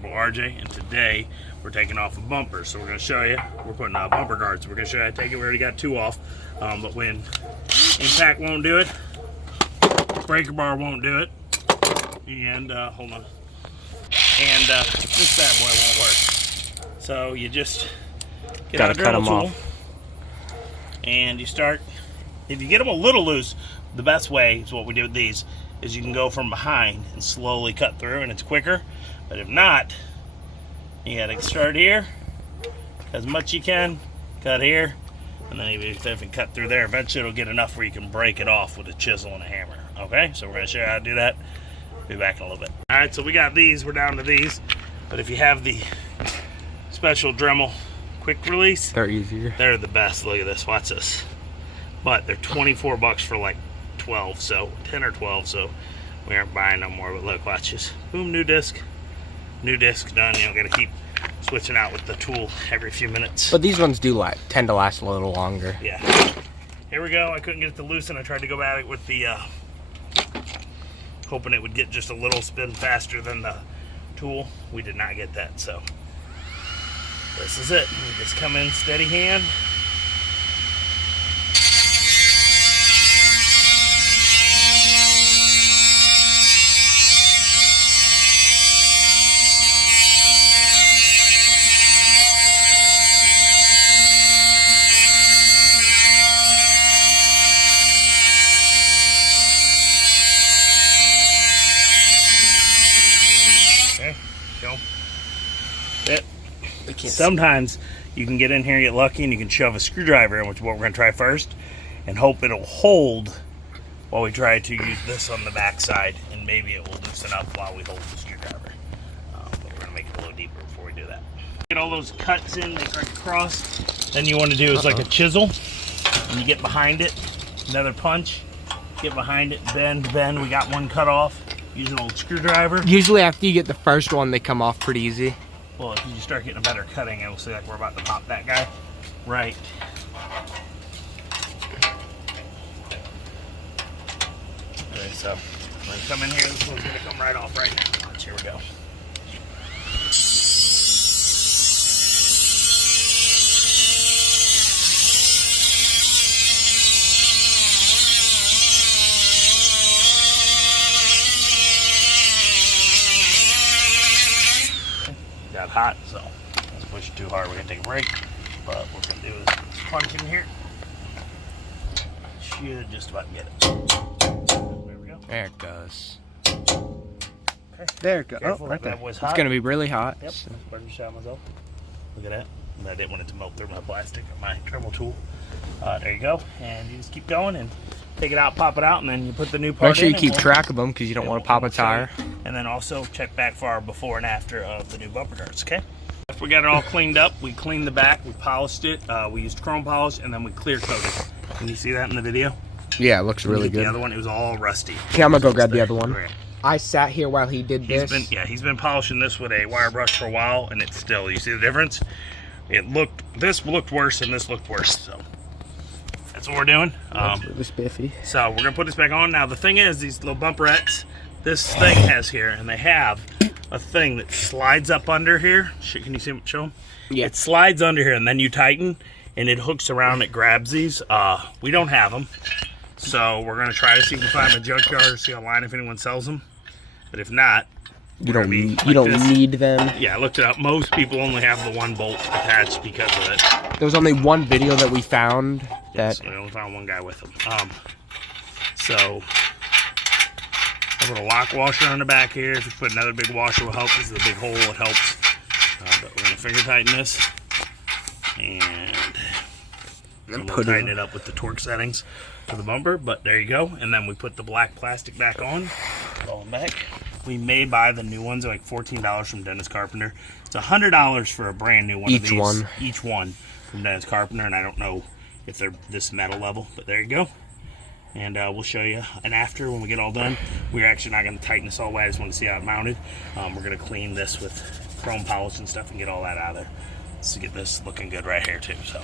your boy RJ, and today we're taking off a bumper. So we're going to show you, we're putting bumper guards. We're going to show you how to take it. We already got 2 off, but when impact won't do it, breaker bar won't do it, and hold on, and this bad boy won't work. So you just get out a drill tool, and you start. If you get them a little loose, the best way is what we do with these is you can go from behind and slowly cut through, and it's quicker. But if not, you gotta start here, as much you can, cut here, and then even if you cut through there, eventually it'll get enough where you can break it off with a chisel and a hammer. Okay, so we're gonna show you how to do that. Be back in a little bit. All right, so we got these, we're down to these, but if you have the special Dremel quick release, they're easier. They're the best. Look at this, watch this. But they're 24 bucks for like 12, so 10 or 12, so we aren't buying no more. But look, watch this. Boom, new disc done. You don't gotta keep switching out with the tool every few minutes. But these ones do tend to last a little longer. Yeah. Here we go. I couldn't get it to loosen. I tried to go at it with the hoping it would get just a little spin faster than the tool. We did not get that, so this is it. You just come in steady hand. Sometimes you can get in here and get lucky and you can shove a screwdriver in, which is what we're going to try first, and hope it'll hold while we try to use this on the back side, and maybe it will loosen up while we hold the screwdriver. But we're going to make it a little deeper before we do that. Get all those cuts in, they start to cross. Then you want to do is like a chisel, and you get behind it, another punch, get behind it, bend. We got one cut off. Use an old screwdriver. Usually after you get the first one, they come off pretty easy. Well, if you start getting a better cutting, it'll see like we're about to pop that guy. Right. Okay, so when you come in here, this one's gonna come right off right now. Watch, here we go. Got hot, so let's push it too hard. We're gonna take a break, but what we're gonna do is punch in here. Should just about get it. There we go. There it goes. Okay. There it goes. Careful, right there. It's hot. It's gonna be really hot. Yep. So. Let me show myself. Look at that. And I didn't want it to melt through my plastic or my Dremel tool. There you go. And you just keep going and take it out, pop it out, and then you put the new part in. Make sure you keep track of them because you don't want to pop a tire. And then also check back for our before and after of the new bumper guards, okay? If we got it all cleaned up, we cleaned the back, we polished it, we used chrome polish, and then we clear coated. Can you see that in the video? Yeah, it looks really good. The other one, it was all rusty. Yeah, I'm gonna go grab the other one. I sat here while he did this. He's been polishing this with a wire brush for a while, and it's still, you see the difference? This looked worse and this looked worse, so that's what we're doing. Really spiffy. So we're gonna put this back on. Now the thing is, these little bumperettes, this thing has here, and they have a thing that slides up under here. Can you see? Show them. Yeah. It slides under here, and then you tighten, and it hooks around. It grabs these. We don't have them, so we're gonna try to see if we can find a junkyard or see online if anyone sells them. But if not, you don't need them. Yeah, I looked it up. Most people only have the one bolt attached because of it. There was only one video that we found that we only found one guy with them. So I put a lock washer on the back here. If you put another big washer will help. This is a big hole, it helps. But we're gonna finger tighten this and we'll tighten it up with the torque settings to the bumper. But there you go. And then we put the black plastic back on. Roll them back. We may buy the new ones, like $14 from Dennis Carpenter. It's $100 for a brand new one of these. Each one from Dennis Carpenter, and I don't know if they're this metal level, but there you go. And we'll show you an after when we get all done. We're actually not going to tighten this all the way. I just want to see how it mounted. We're going to clean this with chrome polish and stuff and get all that out of there to get this looking good right here too. So